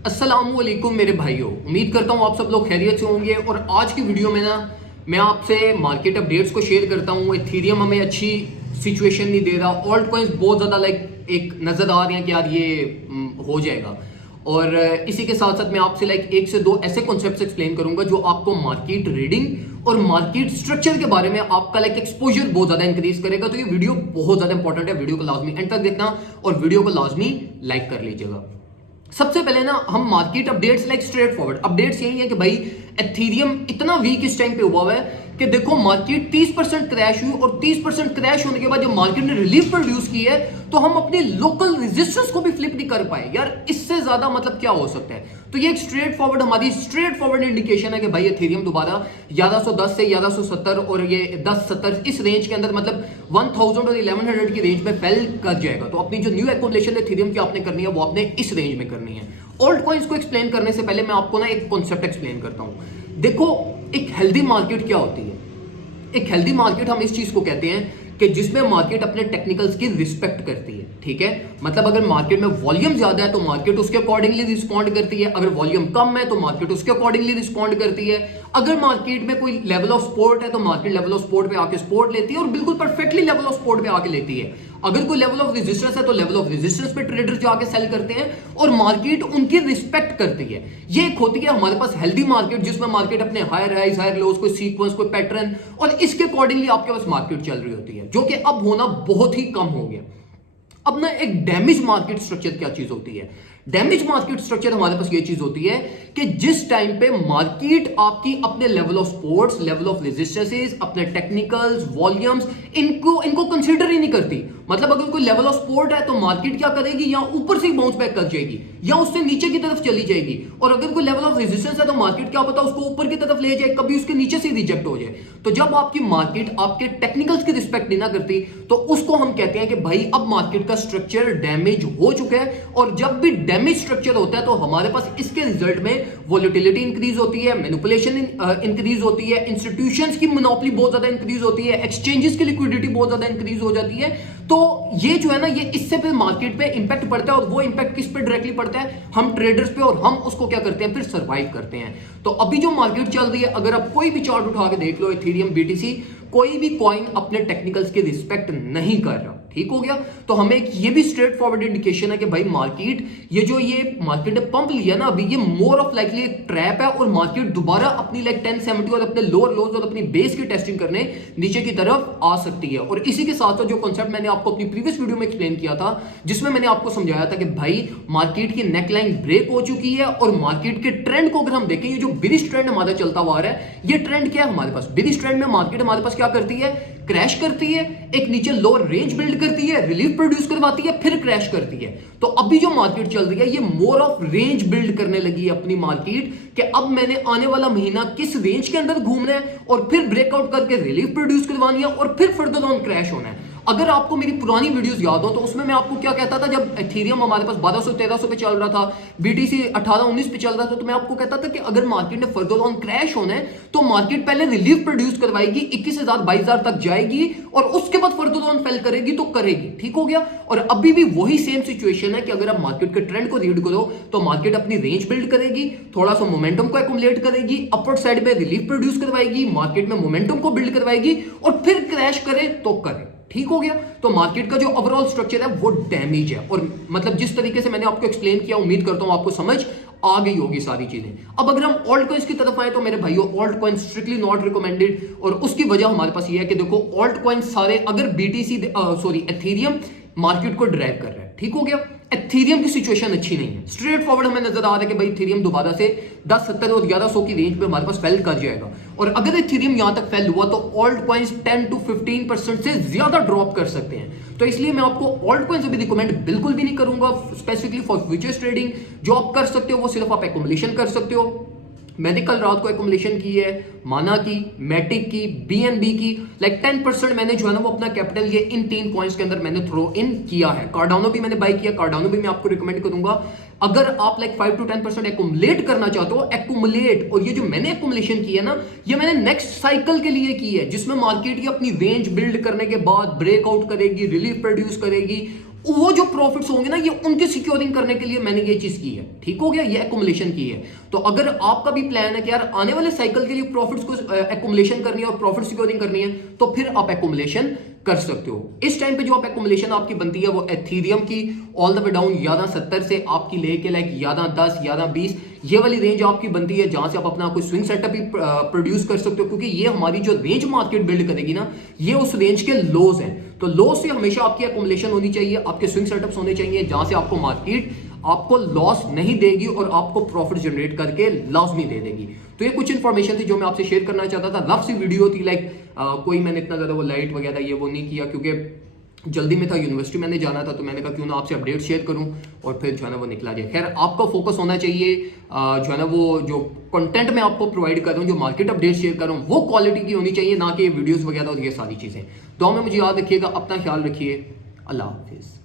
अस्सलामुअलैकुम मेरे भाइयों, उम्मीद करता हूँ आप सब लोग खैरियत से होंगे। और आज की वीडियो में ना मैं आपसे मार्केट अपडेट्स को शेयर करता हूँ। एथीरियम हमें अच्छी सिचुएशन नहीं दे रहा, ऑल्ट कॉइन्स बहुत ज़्यादा एक नज़र आ रहे हैं कि यार ये हो जाएगा। और इसी के साथ साथ मैं आपसे एक से दो ऐसे कॉन्सेप्ट्स एक्सप्लेन करूंगा जो आपको मार्केट रीडिंग और मार्केट स्ट्रक्चर के बारे में आपका एक्सपोजर बहुत ज़्यादा इंक्रीज करेगा। तो ये वीडियो बहुत ज़्यादा इंपॉर्टेंट है, वीडियो को लाजमी एंड तक देखना और वीडियो को लाजमी लाइक कर लीजिएगा। सबसे पहले ना हम market updates straight forward updates यही है कि भाई एथीरियम इतना वीक इस टाइम पे हुआ है कि देखो मार्केट 30% क्रैश हुई और 30% क्रैश होने के बाद जब मार्केट ने रिलीफ प्रोड्यूस की है तो हम अपने लोकल रेजिस्टेंस को भी फ्लिप नहीं कर पाए। यार इससे ज्यादा क्या हो सकता है। तो ये एक हमारी स्ट्रेट फॉरवर्ड इंडिकेशन है कि भाई एथीरियम दोबारा 1110 से 1170 और ये 1070 इस रेंज के अंदर 1000 और 1100 की रेंज में फेल कर जाएगा। तो अपनी जो न्यू एक्यूमुलेशन एथीरियम की आपने करनी है वो आपने इस रेंज में करनी है। ऑल्ट कॉइन्स को एक्सप्लेन करने से पहले मैं आपको ना एक कॉन्सेप्ट एक्सप्लेन करता हूं। देखो एक हेल्दी मार्केट क्या होती है। एक हेल्दी मार्केट हम इस चीज को कहते हैं कि जिसमें मार्केट अपने टेक्निकल्स की रिस्पेक्ट करती है। ठीक है, अगर मार्केट में वॉल्यूम ज्यादा है तो मार्केट उसके अकॉर्डिंगली रिस्पॉन्ड करती है, अगर वॉल्यूम कम है तो मार्केट उसके अकॉर्डिंगली रिस्पॉन्ड करती है। अगर मार्केट में कोई लेवल ऑफ सपोर्ट है तो मार्केट लेवल ऑफ सपोर्ट पे आके सपोर्ट लेती है और बिल्कुल परफेक्टली लेवल ऑफ सपोर्ट पे आके लेती है। अगर कोई लेवल ऑफ रेजिस्टेंस है तो लेवल ऑफ रेजिस्टेंस पे ट्रेडर्स जाके सेल करते हैं और मार्केट उनकी रिस्पेक्ट करती है। ये एक होती है हमारे पास हेल्दी मार्केट जिसमें मार्केट अपने हायर हाइज हायर लोज कोई सीक्वेंस कोई पैटर्न और इसके अकॉर्डिंगली आपके पास मार्केट चल रही होती है, जो कि अब होना बहुत ही कम हो गया। अब ना एक डैमेज मार्केट स्ट्रक्चर क्या चीज होती है। डैमेज मार्केट स्ट्रक्चर हमारे पास ये चीज होती है कि जिस टाइम पे मार्केट आपकी अपने level of supports, level of resistances, अपने टेक्निकल्स, वॉल्यूम्स इनको कंसीडर ही नहीं करती। अगर कोई लेवल ऑफ सपोर्ट है तो मार्केट क्या करेगी, या ऊपर से बाउंस बैक कर जाएगी या उससे नीचे की तरफ चली जाएगी। और अगर कोई लेवल ऑफ रेजिस्टेंस है तो मार्केट क्या पता उसको ऊपर की तरफ ले जाए, कभी उसके नीचे से रिजेक्ट हो जाए। तो जब आपकी मार्केट आपके टेक्निकल्स की रिस्पेक्ट नहीं ना करती तो उसको हम कहते हैं कि भाई अब मार्केट का स्ट्रक्चर डैमेज हो चुका है। और जब भी डैमेज स्ट्रक्चर होता है तो हमारे पास इसके रिजल्ट में वोलेटिलिटी इंक्रीज होती है, मैनिपुलेशन इंक्रीज होती है, इंस्टीट्यूशंस की मोनोपोली बहुत ज्यादा इंक्रीज होती है, एक्सचेंजेस की लिक्विडिटी बहुत ज्यादा इंक्रीज हो जाती है। तो ये जो है ना ये इससे फिर मार्केट पे इंपैक्ट पड़ता है और वो इंपैक्ट किस पे डायरेक्टली पड़ता है, हम ट्रेडर्स पे, और हम उसको क्या करते हैं फिर सरवाइव करते हैं। तो अभी जो मार्केट चल रही है अगर आप कोई भी चार्ट उठा के देख लो, एथीरियम, बीटीसी, कोई भी कॉइन अपने टेक्निकल्स की रिस्पेक्ट नहीं कर रहा। ठीक हो गया। तो हमें एक ये भी स्ट्रेट फॉरवर्ड इंडिकेशन है कि भाई मार्केट ये मार्केट ने पंप लिया ना अभी, ये मोर ऑफ लाइकली एक ट्रैप है और मार्केट दोबारा अपनी 1070 और अपने लोअर लोज और अपनी बेस की टेस्टिंग करने नीचे की तरफ आ सकती है। और इसी के साथ साथ जो कॉन्सेप्ट मैंने आपको अपनी प्रीवियस वीडियो में एक्सप्लेन किया था जिसमें मैंने आपको समझाया था कि भाई मार्केट की नेकलाइन ब्रेक हो चुकी है और मार्केट के ट्रेंड को अगर हम देखें, ये जो बिरिश ट्रेंड हमारा चलता हुआ आ रहा है, ये ट्रेंड क्या है हमारे पास। बिरिश ट्रेंड में मार्केट हमारे पास क्या करती है, क्रैश करती है, एक नीचे लोअर रेंज बिल्ड करती है, रिलीफ प्रोड्यूस करवाती है, फिर क्रैश करती है। तो अभी जो मार्केट चल रही है ये मोर ऑफ रेंज बिल्ड करने लगी है अपनी मार्केट कि अब मैंने आने वाला महीना किस रेंज के अंदर घूमना है और फिर ब्रेकआउट करके रिलीफ प्रोड्यूस करवानी है और फिर फर्दर ऑन क्रैश होना है। अगर आपको मेरी पुरानी वीडियोस याद हो तो उसमें मैं आपको क्या कहता था, जब एथीरियम हमारे पास 1200-1300 पे चल रहा था, बीटीसी 18-19 पे चल रहा था, तो मैं आपको कहता था कि अगर मार्केट ने फर्दर ऑन क्रैश होना है तो मार्केट पहले रिलीफ प्रोड्यूस करवाएगी, 21,000-22,000 तक जाएगी और उसके बाद फर्दर ऑन फेल करेगी तो करेगी। ठीक हो गया। और अभी भी वही सेम सिचुएशन है कि अगर आप मार्केट के ट्रेंड को रीड करो तो मार्केट अपनी रेंज बिल्ड करेगी, थोड़ा सा मोमेंटम को एक्युमुलेट करेगी, अपवर्ड साइड में रिलीफ प्रोड्यूस करवाएगी, मार्केट में मोमेंटम को बिल्ड करवाएगी और फिर क्रैश करे तो करे। ठीक हो गया। तो मार्केट का जो ओवरऑल स्ट्रक्चर है वो डैमेज है और जिस तरीके से मैंने आपको एक्सप्लेन किया उम्मीद करता हूं आपको समझ आ गई होगी सारी चीजें। अब अगर हम ऑल्ट कॉइन्स की तरफ आए तो मेरे भाइयों alt coin strictly not recommended और उसकी वजह हमारे पास ये है कि देखो ऑल्ट कॉइन्स सारे अगर बीटीसी एथीरियम मार्केट को ड्राइव कर रहा है। ठीक हो गया। एथीरियम की सिचुएशन अच्छी नहीं है। स्ट्रेट फॉरवर्ड हमें नजर आ रहा है कि भाई एथीरियम दोबारा से 1070 और 1100 की रेंज पे हमारे पास फेल कर जाएगा और अगर एथीरियम यहां तक फेल हुआ तो ऑल्ट कॉइन्स 10 to 15% से ज्यादा ड्रॉप कर सकते हैं। तो इसलिए मैं आपको ऑल्ट कॉइन्स अभी रिकमेंड बिल्कुल भी नहीं करूंगा स्पेसिफिकली फॉर फ्यूचर्स ट्रेडिंग। जो आप कर सकते हो वो सिर्फ आप एक्युमुलेशन कर सकते हो। मैंने कल रात को एक्युमुलेशन की है, माना की, मैटिक की, बीएनबी की, 10% मैंने जो है ना वो अपना कैपिटल ये इन 3 कॉइन्स के अंदर मैंने थ्रो इन किया है। कार्डानो भी मैंने बाय किया, कार्डानो भी मैं आपको रिकमेंड करूंगा। अगर आप 5 to 10% एक्युमुलेट करना चाहते हो, एक्युमुलेट। और ये जो मैंने एक्युमुलेशन की है ना ये मैंने नेक्स्ट साइकिल के लिए की है जिसमें मार्केट ये अपनी रेंज बिल्ड करने के बाद ब्रेकआउट करेगी, रिलीफ प्रोड्यूस करेगी वो जो प्रॉफिट्स होंगे ना, ये उनके सिक्योरिंग करने के लिए मैंने ये चीज की है। ठीक हो गया, ये एक्युमुलेशन की है। तो अगर आपका भी प्लान है कि यार आने वाले साइकिल के लिए प्रॉफिट्स को एक्युमुलेशन करनी है और प्रॉफिट सिक्योरिंग करनी है, तो फिर आप एक्युमुलेशन कर सकते हो। इस टाइम पे जो आप एक्युमुलेशन आपकी बनती है वो एथीरियम की ऑल द वे डाउन यादा 70 से आपकी लेके लाइक यादा 10 यादा 20 ये वाली रेंज आपकी बनती है, जहां से आप अपना कोई स्विंग सेटअप भी प्रोड्यूस कर सकते हो, क्योंकि ये हमारी जो रेंज मार्केट बिल्ड करेगी ना, ये उस रेंज के लोज हैं। तो लोज से हमेशा आपकी एक्युमुलेशन होनी चाहिए, आपके स्विंग सेटअप्स होने चाहिए, जहां से आपको मार्केट आपको लॉस नहीं देगी और आपको प्रॉफिट जनरेट करके लाजमी दे देगी। तो ये कुछ इंफॉर्मेशन थी जो मैं आपसे शेयर करना चाहता था। रफ सी वीडियो थी, लाइक कोई मैंने इतना ज्यादा वो लाइट वगैरह ये वो नहीं किया, क्योंकि जल्दी में था, यूनिवर्सिटी मैंने जाना था, तो मैंने कहा क्यों ना आपसे अपडेट शेयर करूं और फिर जो है ना वो निकला जाए। खैर आपका फोकस होना चाहिए जो है ना वो जो कंटेंट मैं आपको प्रोवाइड कर रहा हूँ, जो मार्केट अपडेट शेयर कर रहा हूँ, वो क्वालिटी की होनी चाहिए, ना कि वीडियोस वगैरह और ये सारी चीजें। तो हमें मुझे याद रखिएगा, अपना ख्याल रखिए, अल्लाह हाफिज।